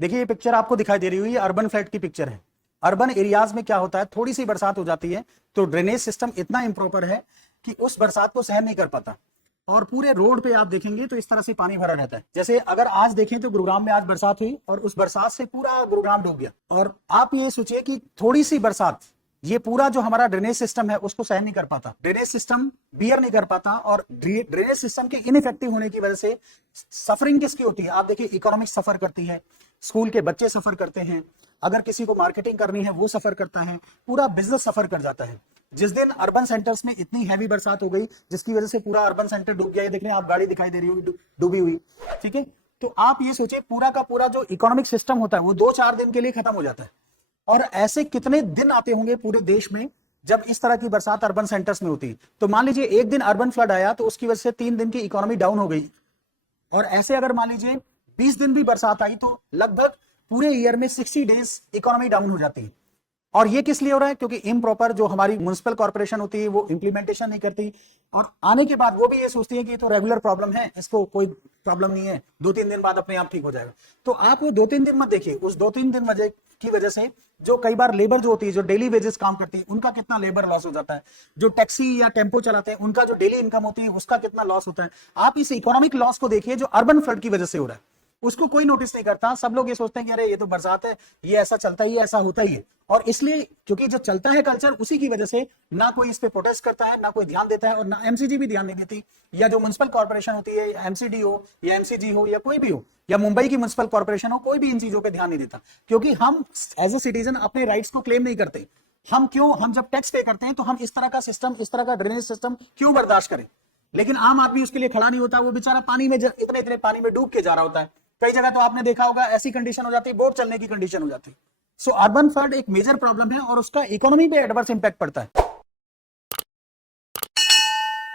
देखिए ये पिक्चर आपको दिखाई दे रही हुई है, अर्बन फ्लड की पिक्चर है। अर्बन एरियाज में क्या होता है, थोड़ी सी बरसात हो जाती है तो ड्रेनेज सिस्टम इतना इम्प्रॉपर है कि उस बरसात को सहन नहीं कर पाता, और पूरे रोड पे आप देखेंगे तो इस तरह से पानी भरा रहता है। जैसे अगर आज देखें तो गुरुग्राम में आज बरसात हुई और उस बरसात से पूरा गुरुग्राम डूब गया। और आप ये सोचिए कि थोड़ी सी बरसात, ये पूरा जो हमारा ड्रेनेज सिस्टम है उसको सहन नहीं कर पाता, ड्रेनेज सिस्टम बियर नहीं कर पाता, और ड्रेनेज सिस्टम के इनइफेक्टिव होने की वजह से सफरिंग किसकी होती है? आप देखिए इकोनॉमिक सफर करती है, स्कूल के बच्चे सफर करते हैं, अगर किसी को मार्केटिंग करनी है वो सफर करता है, पूरा बिजनेस सफर कर जाता है। जिस दिन अर्बन सेंटर्स में इतनी हैवी बरसात हो गई जिसकी वजह से पूरा अर्बन सेंटर डूब गया, ये देख रहे हैं आप, गाड़ी दिखाई दे रही होगी डूबी हुई, ठीक है। तो आप ये सोचिए पूरा का पूरा जो इकोनॉमिक सिस्टम होता है वो 2-4 दिन के लिए खत्म हो जाता है। और ऐसे कितने दिन आते होंगे पूरे देश में जब इस तरह की बरसात अर्बन सेंटर्स में होती। तो मान लीजिए एक दिन अर्बन फ्लड आया तो उसकी वजह से 3 दिन की इकोनॉमी डाउन हो गई, और ऐसे अगर मान लीजिए 20 दिन भी बरसात आई तो लगभग पूरे ईयर में 60 डेज इकोनॉमी डाउन हो जाती है। और ये किस लिए हो रहा है? क्योंकि इम्प्रॉपर जो हमारी म्युनिसिपल कॉर्पोरेशन होती है वो इंप्लीमेंटेशन नहीं करती, और आने के बाद वो भी ये सोचती है कि ये तो रेगुलर प्रॉब्लम है, इसको कोई प्रॉब्लम नहीं है, 2-3 दिन बाद अपने आप ठीक हो जाएगा। तो आप वो 2-3 दिन मत देखिए, उस 2-3 दिन की वजह से जो कई बार लेबर जो होती है, जो डेली वेजेस काम करती है, उनका कितना लेबर लॉस हो जाता है, जो टैक्सी या टेम्पो चलाते हैं उनका जो डेली इनकम होती है उसका कितना लॉस होता है। आप इस इकोनॉमिक लॉस को देखिए जो अर्बन फ्लड की वजह से हो रहा है, उसको कोई नोटिस नहीं करता। सब लोग ये सोचते हैं कि अरे ये तो बरसात है, ये ऐसा चलता ही है, ऐसा होता ही है। और इसलिए क्योंकि जो चलता है कल्चर, उसी की वजह से ना कोई इस पे प्रोटेस्ट करता है, ना कोई ध्यान देता है, और ना एमसीजी भी ध्यान नहीं देती, या जो म्युनिसिपल कॉर्पोरेशन होती है, एमसीडी हो या एमसीजी हो या कोई भी हो, या मुंबई की म्युनिसिपल कॉर्पोरेशन हो, कोई भी इन चीजों पे ध्यान नहीं देता। क्योंकि हम एज ए सिटीजन अपने राइट्स को क्लेम नहीं करते। हम जब टैक्स पे करते हैं तो हम इस तरह का सिस्टम, इस तरह का ड्रेनेज सिस्टम क्यों बर्दाश्त करें? लेकिन आम आदमी उसके लिए खड़ा नहीं होता, वो बेचारा पानी में इतने इतने पानी में डूब के जा रहा होता है। कई जगह तो आपने देखा होगा ऐसी कंडीशन हो जाती है, बोट चलने की कंडीशन हो जाती है। सो अर्बन फ्लड एक मेजर प्रॉब्लम है और उसका इकोनॉमी पे एडवर्स इंपैक्ट पड़ता है।